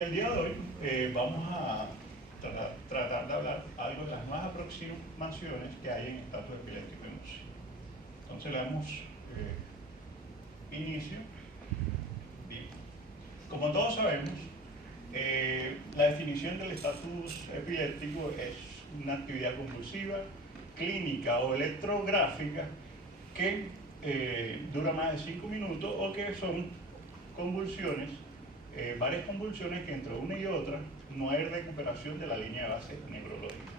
El día de hoy vamos a tratar de hablar algo de las nuevas aproximaciones que hay en estatus epiléptico en UCI. Entonces le damos inicio. Bien. Como todos sabemos, la definición del estatus epiléptico es una actividad convulsiva, clínica o electrográfica que dura más de 5 minutos o que son convulsiones, varias convulsiones que entre una y otra no hay recuperación de la línea de base neurológica.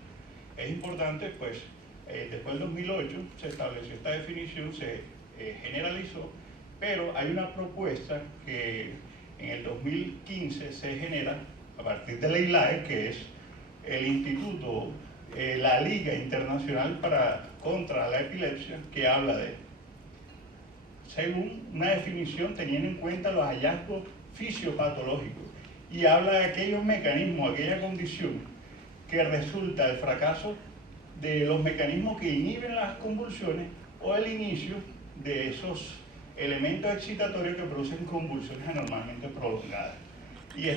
Es importante, pues, después del 2008 se estableció esta definición, se generalizó, pero hay una propuesta que en el 2015 se genera a partir de la ILAE, que es el Instituto, la Liga Internacional contra la Epilepsia, que habla de, según una definición teniendo en cuenta los hallazgos fisiopatológicos, y habla de aquellos mecanismos, aquella condición que resulta del fracaso de los mecanismos que inhiben las convulsiones o el inicio de esos elementos excitatorios que producen convulsiones anormalmente prolongadas. Y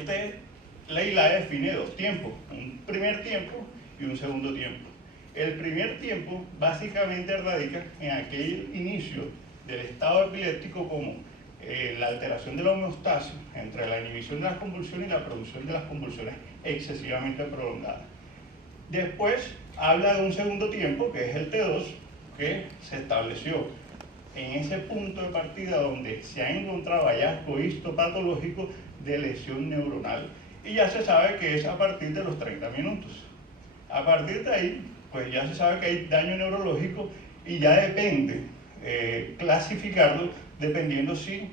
la ILAE define dos tiempos, un primer tiempo y un segundo tiempo. El primer tiempo básicamente radica en aquel inicio del estado epiléptico como la alteración de la homeostasis entre la inhibición de las convulsiones y la producción de las convulsiones excesivamente prolongadas. Después habla de un segundo tiempo, que es el T2, que se estableció en ese punto de partida donde se ha encontrado hallazgo histopatológico de lesión neuronal. Y ya se sabe que es a partir de los 30 minutos. A partir de ahí, pues ya se sabe que hay daño neurológico y ya depende clasificarlo dependiendo si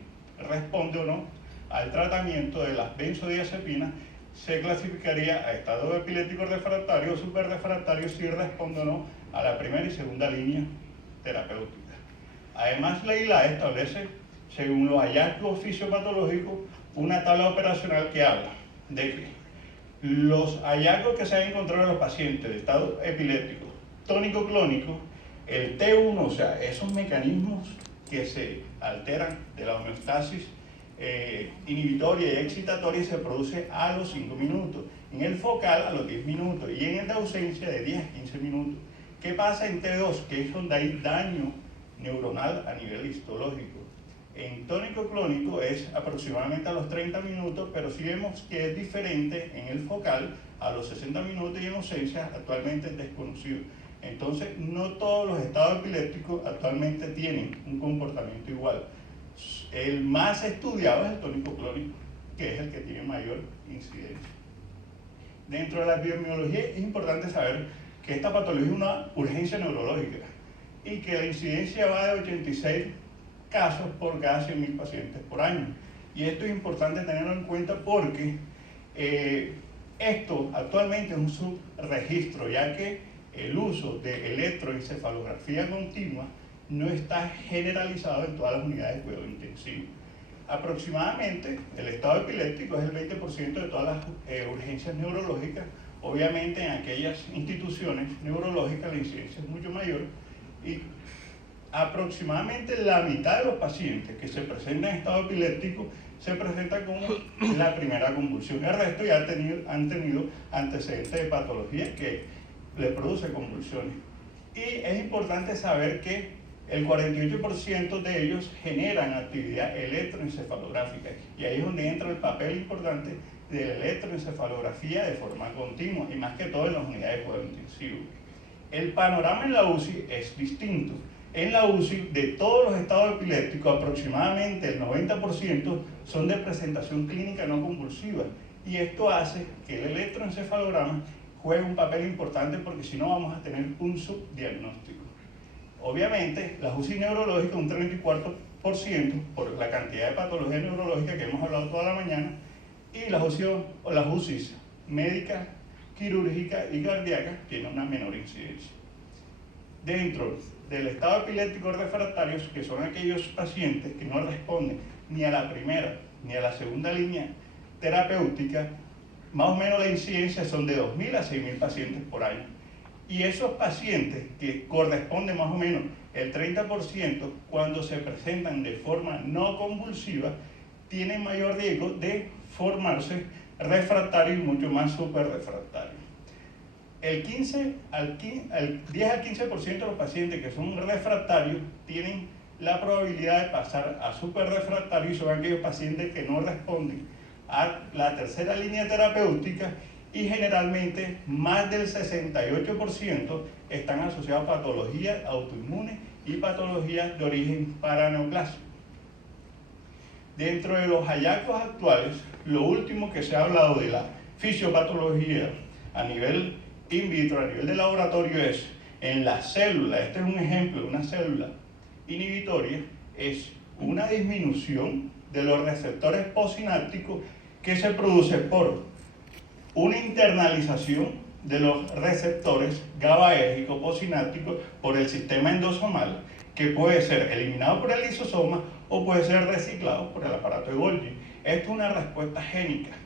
responde o no al tratamiento de las benzodiazepinas. Se clasificaría a estado epiléptico refractario o superrefractario si responde o no a la primera y segunda línea terapéutica. Además, la ILAE establece, según los hallazgos fisiopatológicos, una tabla operacional que habla de que los hallazgos que se han encontrado en los pacientes de estado epiléptico tónico-clónico, el T1, o sea, esos mecanismos que se alteran de la homeostasis inhibitoria y excitatoria, se produce a los 5 minutos, en el focal a los 10 minutos y en el de ausencia de 10 a 15 minutos. ¿Qué pasa en T2? Que es donde hay daño neuronal a nivel histológico. En tónico-clónico es aproximadamente a los 30 minutos, pero si vemos que es diferente en el focal a los 60 minutos y en ausencia actualmente es desconocido. Entonces, no todos los estados epilépticos actualmente tienen un comportamiento igual. El más estudiado es el tónico-clónico, que es el que tiene mayor incidencia. Dentro de la epidemiología es importante saber que esta patología es una urgencia neurológica y que la incidencia va de 86 casos por cada 100.000 pacientes por año. Y esto es importante tenerlo en cuenta porque esto actualmente es un subregistro, ya que el uso de electroencefalografía continua no está generalizado en todas las unidades de cuidado intensivo. Aproximadamente el estado epiléptico es el 20% de todas las urgencias neurológicas. Obviamente en aquellas instituciones neurológicas la incidencia es mucho mayor y aproximadamente la mitad de los pacientes que se presentan en estado epiléptico se presentan como la primera convulsión. El resto ya han tenido antecedentes de patología que le produce convulsiones. Y es importante saber que el 48% de ellos generan actividad electroencefalográfica. Y ahí es donde entra el papel importante de la electroencefalografía de forma continua, y más que todo en las unidades de cuidado intensivo. El panorama en la UCI es distinto. En la UCI, de todos los estados epilépticos, aproximadamente el 90% son de presentación clínica no convulsiva. Y esto hace que el electroencefalograma juegue un papel importante porque si no vamos a tener un subdiagnóstico. Obviamente, las UCI neurológicas un 34% por la cantidad de patología neurológica que hemos hablado toda la mañana, y las UCI médicas, quirúrgicas y cardíacas tienen una menor incidencia. Dentro del estado epiléptico refractario, que son aquellos pacientes que no responden ni a la primera ni a la segunda línea terapéutica, más o menos la incidencia son de 2.000 a 6.000 pacientes por año. Y esos pacientes, que corresponden más o menos el 30%, cuando se presentan de forma no convulsiva, tienen mayor riesgo de formarse refractario y mucho más superrefractario. El 10 al 15% de los pacientes que son refractarios tienen la probabilidad de pasar a superrefractario y son aquellos pacientes que no responden a la tercera línea terapéutica y generalmente más del 68% están asociados a patologías autoinmunes y patologías de origen paraneoplásico. Dentro de los hallazgos actuales, lo último que se ha hablado de la fisiopatología a nivel in vitro, a nivel de laboratorio, es en la célula, este es un ejemplo de una célula inhibitoria, es una disminución de los receptores postsinápticos que se produce por una internalización de los receptores GABAérgicos postsinápticos por el sistema endosomal, que puede ser eliminado por el lisosoma o puede ser reciclado por el aparato de Golgi. Esto es una respuesta génica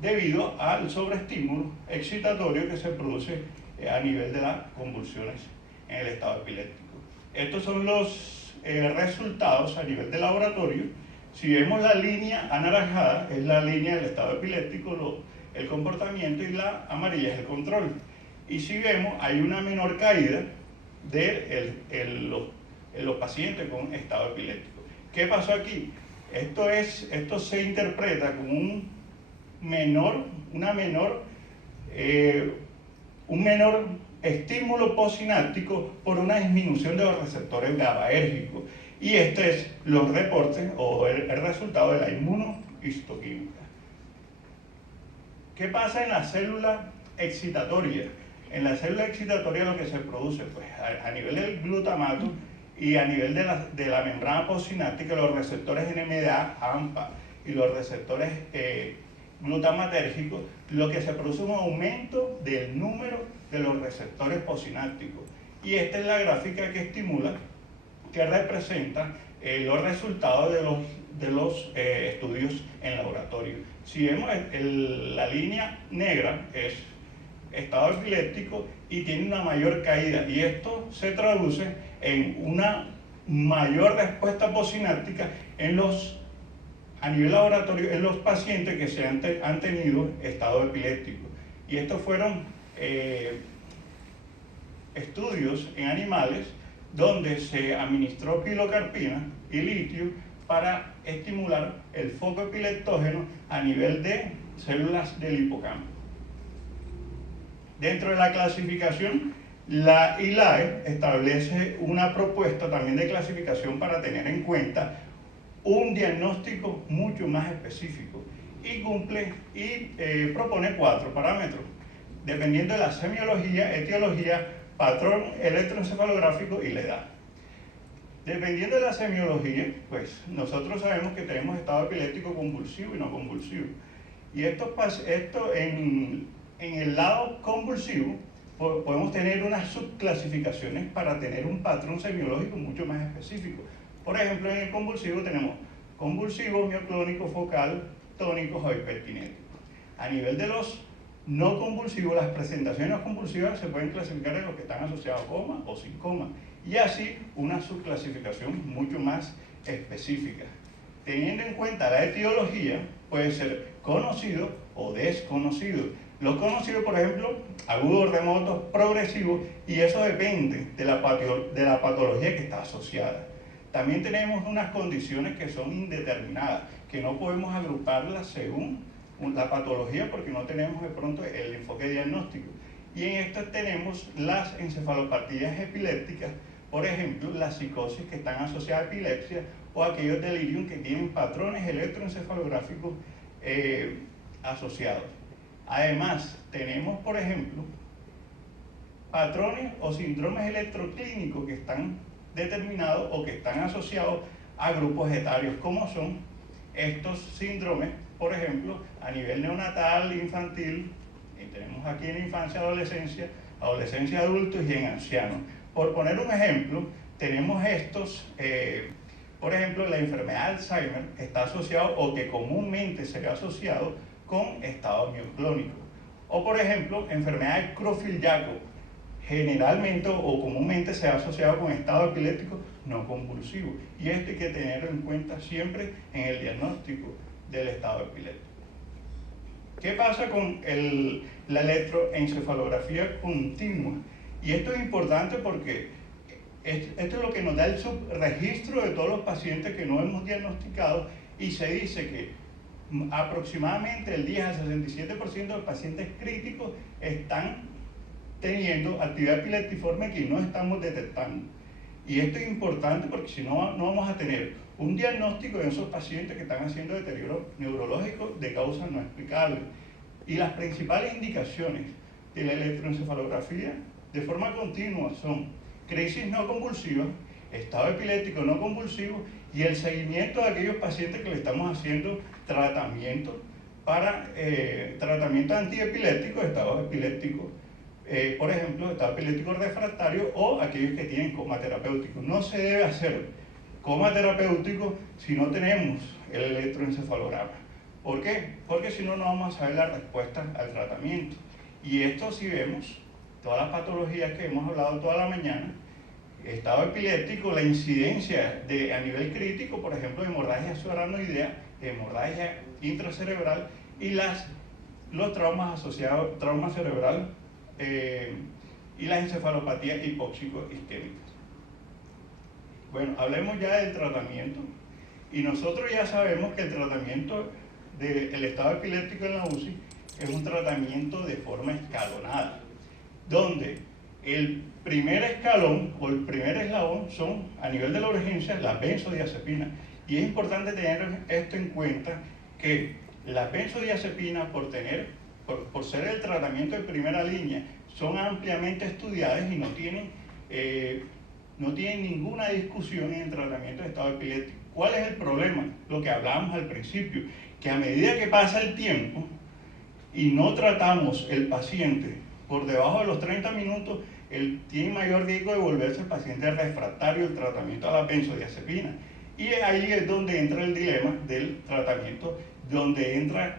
debido al sobreestímulo excitatorio que se produce a nivel de las convulsiones en el estado epiléptico. Estos son los resultados a nivel de laboratorio. Si vemos la línea anaranjada, es la línea del estado epiléptico, el comportamiento, y la amarilla es el control. Y si vemos, hay una menor caída de los pacientes con estado epiléptico. ¿Qué pasó aquí? Esto se interpreta como un menor estímulo postsináptico por una disminución de los receptores GABAérgicos. Y este es los reportes o el resultado de la inmunohistoquímica. ¿Qué pasa en la célula excitatoria? En la célula excitatoria lo que se produce, pues, a nivel del glutamato y a nivel de la membrana postsináptica, los receptores NMDA, AMPA y los receptores glutamatérgicos, lo que se produce es un aumento del número de los receptores postsinápticos. Y esta es la gráfica que estimula, que representa los resultados de los estudios en laboratorio. Si vemos, la línea negra es estado epiléptico y tiene una mayor caída, y esto se traduce en una mayor respuesta postsináptica a nivel laboratorio en los pacientes que han tenido estado epiléptico. Y estos fueron estudios en animales donde se administró pilocarpina y litio para estimular el foco epileptógeno a nivel de células del hipocampo. Dentro de la clasificación, la ILAE establece una propuesta también de clasificación para tener en cuenta un diagnóstico mucho más específico y propone 4 parámetros, dependiendo de la semiología, etiología, patrón electroencefalográfico y la edad. Dependiendo de la semiología, pues nosotros sabemos que tenemos estado epiléptico convulsivo y no convulsivo. Y esto en el lado convulsivo podemos tener unas subclasificaciones para tener un patrón semiológico mucho más específico. Por ejemplo, en el convulsivo tenemos convulsivo, mioclónico, focal, tónicos o hiperkinéticos. A nivel de los no convulsivos, las presentaciones convulsivas se pueden clasificar en los que están asociados a coma o sin coma, y así una subclasificación mucho más específica. Teniendo en cuenta la etiología, puede ser conocido o desconocido. Los conocidos, por ejemplo, agudos, remotos, progresivos, y eso depende de la patología que está asociada. También tenemos unas condiciones que son indeterminadas, que no podemos agruparlas según la patología porque no tenemos de pronto el enfoque diagnóstico. Y en esto tenemos las encefalopatías epilépticas, por ejemplo, las psicosis que están asociadas a epilepsia o aquellos delirium que tienen patrones electroencefalográficos asociados. Además, tenemos, por ejemplo, patrones o síndromes electroclínicos que están determinados o que están asociados a grupos etarios, como son estos síndromes, por ejemplo, a nivel neonatal, infantil, y tenemos aquí en infancia, adolescencia, adultos y en ancianos. Por poner un ejemplo, tenemos estos, por ejemplo, la enfermedad de Alzheimer está asociado o que comúnmente se ve asociado con estado mioclónico. O por ejemplo, enfermedad de Creutzfeldt-Jakob, generalmente o comúnmente se ha asociado con estado epiléptico no convulsivo. Y esto hay que tenerlo en cuenta siempre en el diagnóstico del estado epiléptico. ¿Qué pasa con la electroencefalografía continua? Y esto es importante porque esto es lo que nos da el subregistro de todos los pacientes que no hemos diagnosticado, y se dice que aproximadamente el 10 al 67% de los pacientes críticos están teniendo actividad epileptiforme que no estamos detectando. Y esto es importante porque si no, no vamos a tener un diagnóstico de esos pacientes que están haciendo deterioro neurológico de causa no explicable. Y las principales indicaciones de la electroencefalografía de forma continua son crisis no convulsiva, estado epiléptico no convulsivo y el seguimiento de aquellos pacientes que le estamos haciendo tratamiento para tratamiento antiepiléptico, estados epilépticos, por ejemplo, estado epiléptico refractario o aquellos que tienen coma terapéutico. No se debe hacer coma terapéutico si no tenemos el electroencefalograma. ¿Por qué? Porque si no, no vamos a saber la respuesta al tratamiento. Y esto, si vemos todas las patologías que hemos hablado toda la mañana, estado epiléptico, la incidencia a nivel crítico, por ejemplo, hemorragia subaracnoidea, hemorragia intracerebral y los traumas asociados, trauma cerebral y las encefalopatías hipóxico-isquémicas. Bueno, hablemos ya del tratamiento. Y nosotros ya sabemos que el tratamiento del estado epiléptico en la UCI es un tratamiento de forma escalonada, donde el primer escalón o el primer eslabón son, a nivel de la urgencia, las benzodiazepinas. Y es importante tener esto en cuenta, que las benzodiazepinas, por ser el tratamiento de primera línea, son ampliamente estudiadas y no tienen ninguna discusión en el tratamiento de estado epiléptico. ¿Cuál es el problema? Lo que hablábamos al principio, que a medida que pasa el tiempo y no tratamos el paciente por debajo de los 30 minutos, él tiene mayor riesgo de volverse el paciente refractario al tratamiento a la benzodiazepina. Y ahí es donde entra el dilema del tratamiento, donde entran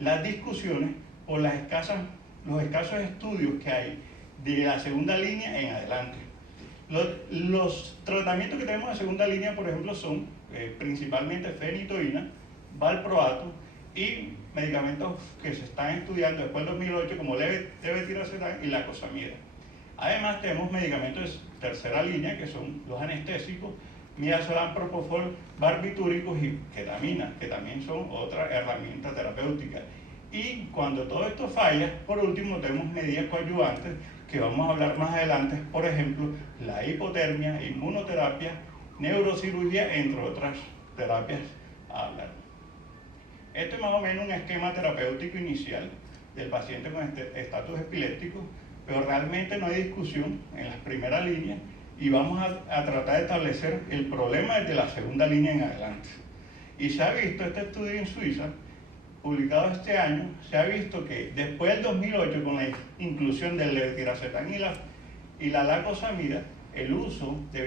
las discusiones por los escasos estudios que hay de la segunda línea en adelante. Los tratamientos que tenemos de segunda línea, por ejemplo, son principalmente fenitoína, valproato y medicamentos que se están estudiando después del 2008 como levetiracetam y lacosamida. Además tenemos medicamentos de tercera línea que son los anestésicos, midazolam, propofol, barbitúricos y ketamina, que también son otra herramienta terapéutica. Y cuando todo esto falla, por último tenemos medidas coadyuvantes que vamos a hablar más adelante, por ejemplo, la hipotermia, inmunoterapia, neurocirugía, entre otras terapias a hablar. Este es más o menos un esquema terapéutico inicial del paciente con estatus epiléptico, pero realmente no hay discusión en las primeras líneas y vamos a tratar de establecer el problema desde la segunda línea en adelante. Y se ha visto este estudio en Suiza, publicado este año, se ha visto que después del 2008, con la inclusión del levetiracetam y la lacosamida, el uso de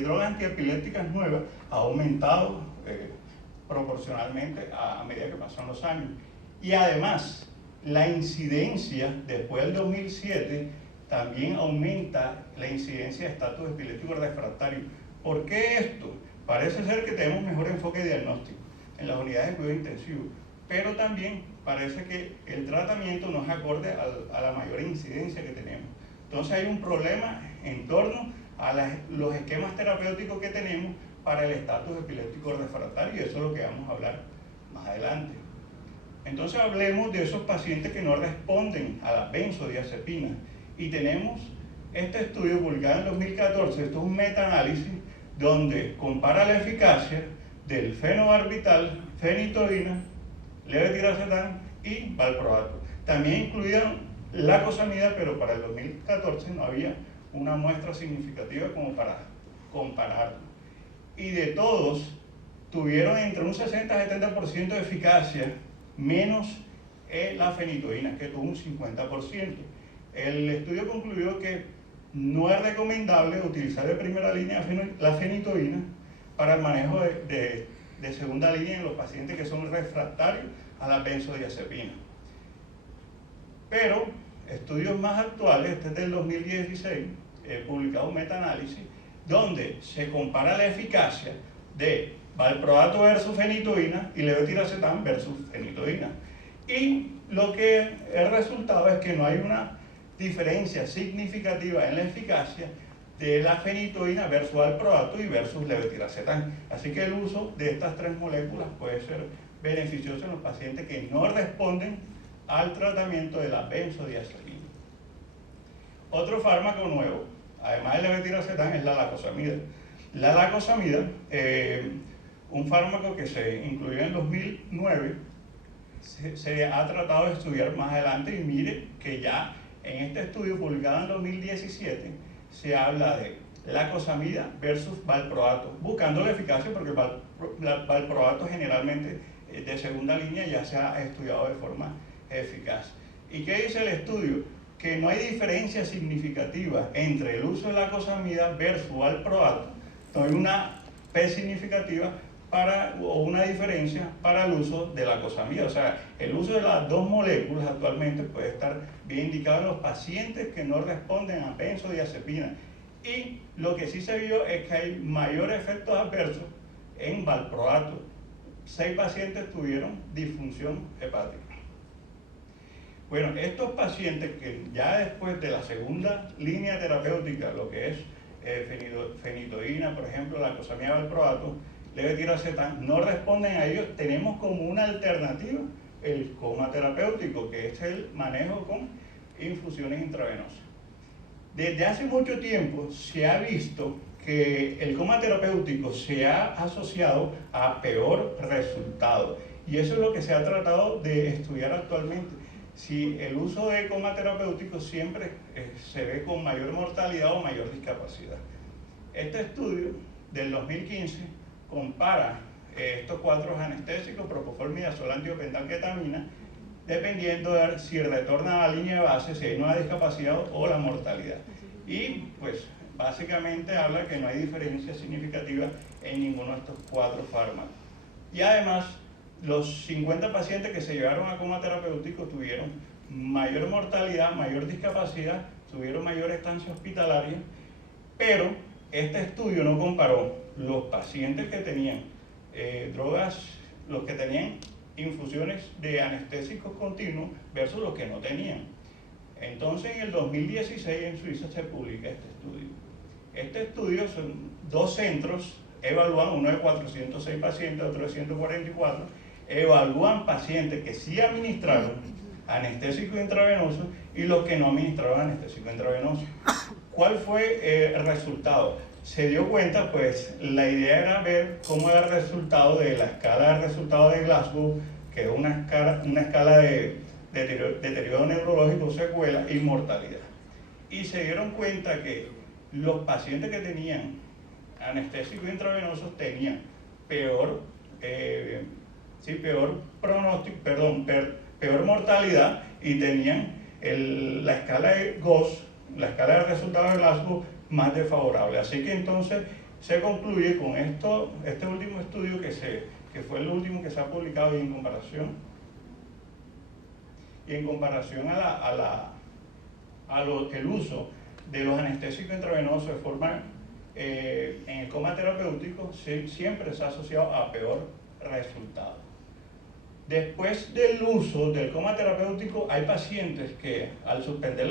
drogas antiepilépticas nuevas ha aumentado proporcionalmente a medida que pasan los años. Y además, la incidencia después del 2007 también aumenta la incidencia de estatus epiléptico refractario. ¿Por qué esto? Parece ser que tenemos mejor enfoque diagnóstico en las unidades de cuidado intensivo, pero también parece que el tratamiento no es acorde a la mayor incidencia que tenemos. Entonces hay un problema en torno a los esquemas terapéuticos que tenemos para el estatus epiléptico refractario, y eso es lo que vamos a hablar más adelante. Entonces hablemos de esos pacientes que no responden a las benzodiazepinas, y tenemos este estudio publicado en 2014, esto es un metaanálisis donde compara la eficacia del fenobarbital, fenitoína, levetiracetam y valproato. También incluían lacosamida, pero para el 2014 no había una muestra significativa como para compararlo. Y de todos, tuvieron entre un 60 y 70% de eficacia, menos la fenitoína, que tuvo un 50%. El estudio concluyó que no es recomendable utilizar de primera línea la fenitoína para el manejo de segunda línea en los pacientes que son refractarios a la benzodiazepina. Pero estudios más actuales, este es del 2016, publicado un metaanálisis, donde se compara la eficacia de valproato versus fenitoína y levetiracetam versus fenitoína. Y lo que el resultado es que no hay una diferencia significativa en la eficacia de la fenitoína versus valproato y versus levetiracetam. Así que el uso de estas tres moléculas puede ser beneficioso en los pacientes que no responden al tratamiento de la benzodiazepina. Otro fármaco nuevo, además del levetiracetam, es la lacosamida. La lacosamida, un fármaco que se incluyó en 2009, se ha tratado de estudiar más adelante y mire que ya en este estudio publicado en 2017 se habla de lacosamida versus valproato, buscando la eficacia porque el valproato generalmente de segunda línea ya se ha estudiado de forma eficaz. ¿Y qué dice el estudio? Que no hay diferencia significativa entre el uso de lacosamida versus valproato, no hay una P significativa o una diferencia para el uso de lacosamida. O sea, el uso de las dos moléculas actualmente puede estar bien indicado en los pacientes que no responden a benzodiazepina. Y lo que sí se vio es que hay mayores efectos adversos en valproato. 6 pacientes tuvieron disfunción hepática. Bueno, estos pacientes que ya después de la segunda línea terapéutica, lo que es fenitoína, por ejemplo, lacosamida, valproato, levetiracetam, no responden a ellos, tenemos como una alternativa el coma terapéutico, que es el manejo con infusiones intravenosas. Desde hace mucho tiempo se ha visto que el coma terapéutico se ha asociado a peor resultado, y eso es lo que se ha tratado de estudiar actualmente. Si el uso de coma terapéutico siempre se ve con mayor mortalidad o mayor discapacidad. Este estudio del 2015 compara estos 4 anestésicos, propofol, midazolam, angiopental, ketamina, dependiendo de si retorna a la línea de base, si hay nueva discapacidad o la mortalidad. Y pues básicamente habla que no hay diferencia significativa en ninguno de estos 4 fármacos. Y además, los 50 pacientes que se llevaron a coma terapéutico tuvieron mayor mortalidad, mayor discapacidad, tuvieron mayor estancia hospitalaria, pero este estudio no comparó los pacientes que tenían drogas, los que tenían infusiones de anestésicos continuos versus los que no tenían. Entonces, en el 2016 en Suiza se publica este estudio. Este estudio son 2 centros, evalúan, uno de 406 pacientes, otro de 144, evalúan pacientes que sí administraron anestésico intravenoso y los que no administraron anestésico intravenoso. ¿Cuál fue el resultado? Se dio cuenta, pues la idea era ver cómo era el resultado de la escala de resultados de Glasgow, que es una escala de deterioro neurológico, secuela y mortalidad. Y se dieron cuenta que los pacientes que tenían anestésicos intravenosos tenían peor pronóstico, peor mortalidad, y tenían la escala de GOS, la escala de resultados de Glasgow, más desfavorable. Así que entonces se concluye con este último estudio que fue el último que se ha publicado, y en comparación el uso de los anestésicos intravenosos de forma en el coma terapéutico siempre se ha asociado a peor resultado. Después del uso del coma terapéutico, hay pacientes que al suspender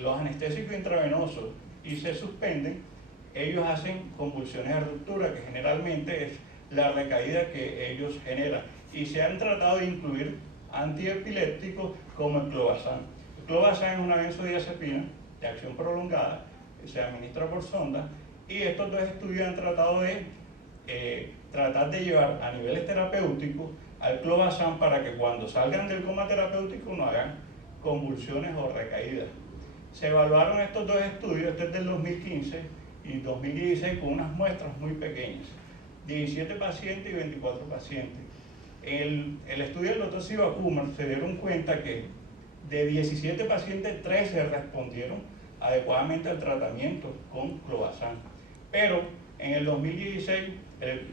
los anestésicos intravenosos y se suspenden, ellos hacen convulsiones de ruptura, que generalmente es la recaída que ellos generan, y se han tratado de incluir antiepilépticos como el clobazam. El clobazam es una benzodiazepina de acción prolongada, que se administra por sonda, y estos 2 estudios han tratado de tratar de llevar a niveles terapéuticos al clobazam para que cuando salgan del coma terapéutico no hagan convulsiones o recaídas. Se evaluaron estos 2 estudios, este es del 2015 y 2016, con unas muestras muy pequeñas, 17 pacientes y 24 pacientes. En el estudio del Dr. Siva Kumar se dieron cuenta que de 17 pacientes, 13 respondieron adecuadamente al tratamiento con clobazam. Pero en el 2016,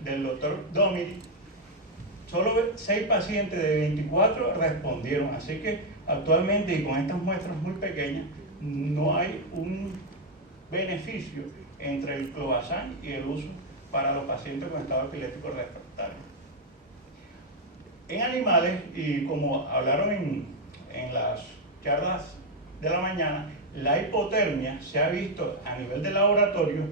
del Dr. Domiri, solo 6 pacientes de 24 respondieron. Así que actualmente, y con estas muestras muy pequeñas, no hay un beneficio entre el clobazam y el uso para los pacientes con estado epiléptico refractario. En animales, y como hablaron en las charlas de la mañana, la hipotermia se ha visto a nivel de laboratorio,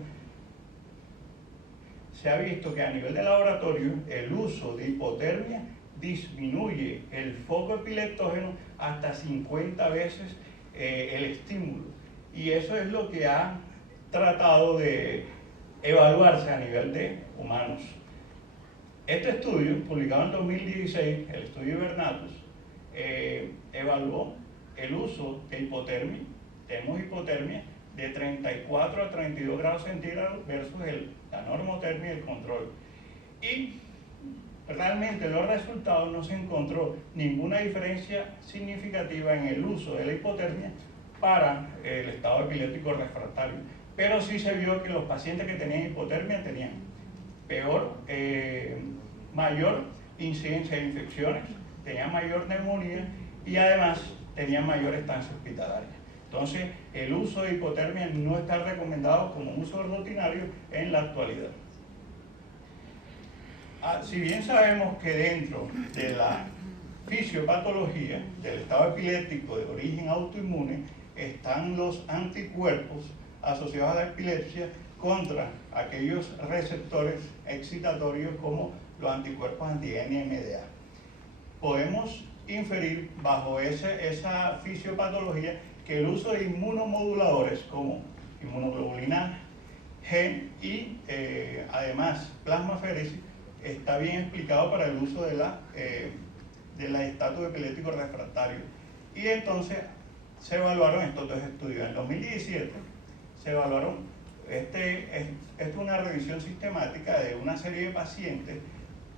el uso de hipotermia disminuye el foco epileptógeno hasta 50 veces el estímulo. Y eso es lo que ha tratado de evaluarse a nivel de humanos. Este estudio, publicado en 2016, el estudio Ibernatus, evaluó el uso de hipotermia. Tenemos hipotermia de 34 a 32 grados centígrados versus la normotermia y el control. Y realmente en los resultados no se encontró ninguna diferencia significativa en el uso de la hipotermia para el estado epiléptico refractario. Pero sí se vio que los pacientes que tenían hipotermia tenían mayor incidencia de infecciones, tenían mayor neumonía y además tenían mayor estancia hospitalaria. Entonces, el uso de hipotermia no está recomendado como uso rutinario en la actualidad. Si bien sabemos que dentro de la fisiopatología del estado epiléptico de origen autoinmune están los anticuerpos asociados a la epilepsia contra aquellos receptores excitatorios como los anticuerpos anti-NMDA. Podemos inferir bajo esa fisiopatología que el uso de inmunomoduladores como inmunoglobulina G y además plasmaféresis está bien explicado para el uso de la estatus epiléptico refractario. Y entonces se evaluaron estos dos estudios. En 2017 se evaluaron, es una revisión sistemática de una serie de pacientes,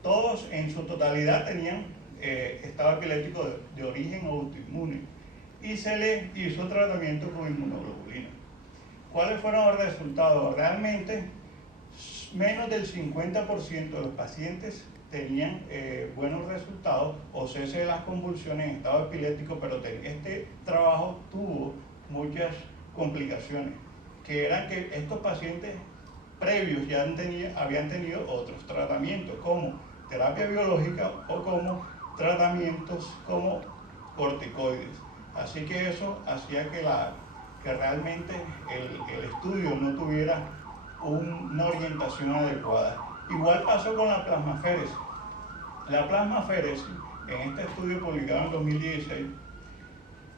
todos en su totalidad tenían estado epiléptico de origen autoinmune y se le hizo tratamiento con inmunoglobulina. ¿Cuáles fueron los resultados? Realmente menos del 50% de los pacientes tenían buenos resultados o cese de las convulsiones en estado epiléptico, pero este trabajo tuvo muchas complicaciones, que eran que estos pacientes previos ya habían tenido otros tratamientos como terapia biológica o como tratamientos como corticoides. Así que eso hacía que realmente el estudio no tuviera una orientación adecuada. Igual pasó con la plasmaféresis. La plasmaféresis, en este estudio publicado en 2016,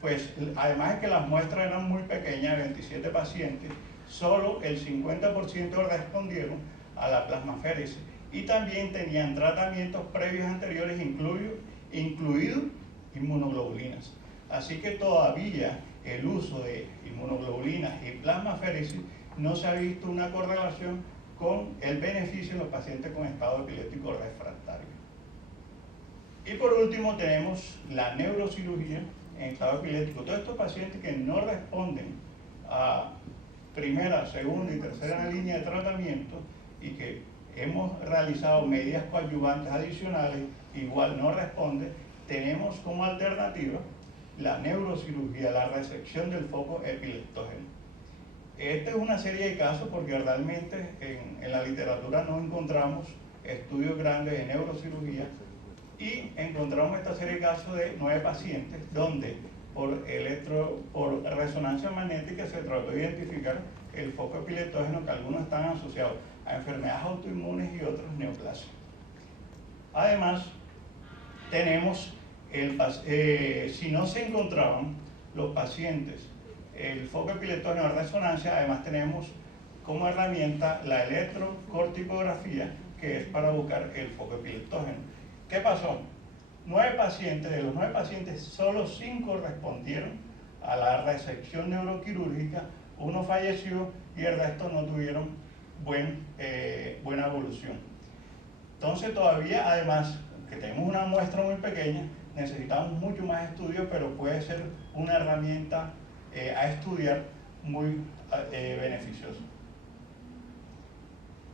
pues además de que las muestras eran muy pequeñas, 27 pacientes, solo el 50% respondieron a la plasmaféresis y también tenían tratamientos previos anteriores, incluidos inmunoglobulinas. Así que todavía el uso de inmunoglobulinas y plasmaféresis no se ha visto una correlación con el beneficio de los pacientes con estado epiléptico refractario. Y por último tenemos la neurocirugía en estado epiléptico. Todos estos pacientes que no responden a primera, segunda y tercera línea de tratamiento y que hemos realizado medidas coadyuvantes adicionales, igual no responden, tenemos como alternativa la neurocirugía, la resección del foco epileptógeno. Esta es una serie de casos porque realmente en la literatura no encontramos estudios grandes de neurocirugía y encontramos esta serie de casos de 9 pacientes donde por resonancia magnética se trató de identificar el foco epileptógeno, que algunos están asociados a enfermedades autoinmunes y otros neoplasias. Además, tenemos, si no se encontraban los pacientes el foco epileptógeno de resonancia, además tenemos como herramienta la electrocorticografía, que es para buscar el foco epileptógeno. ¿Qué pasó? 9 pacientes, de los 9 pacientes, solo 5 respondieron a la resección neuroquirúrgica, uno falleció y el resto no tuvieron buena evolución. Entonces todavía, además, que tenemos una muestra muy pequeña, necesitamos mucho más estudios, pero puede ser una herramienta a estudiar muy beneficiosa.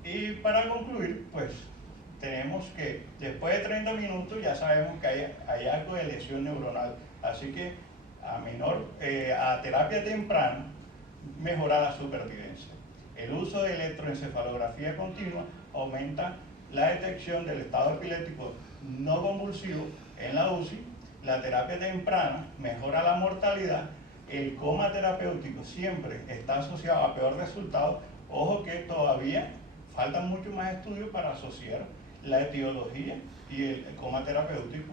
Y para concluir, pues tenemos que después de 30 minutos ya sabemos que hay algo de lesión neuronal, así que a terapia temprana mejora la supervivencia. El uso de electroencefalografía continua aumenta la detección del estado epiléptico no convulsivo en la UCI, la terapia temprana mejora la mortalidad, el coma terapéutico siempre está asociado a peor resultado. Ojo que todavía faltan muchos más estudios para asociar la etiología y el coma terapéutico,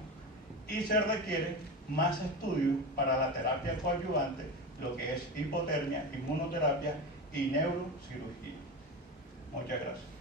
y se requiere más estudios para la terapia coadyuvante, lo que es hipotermia, inmunoterapia y neurocirugía. Muchas gracias.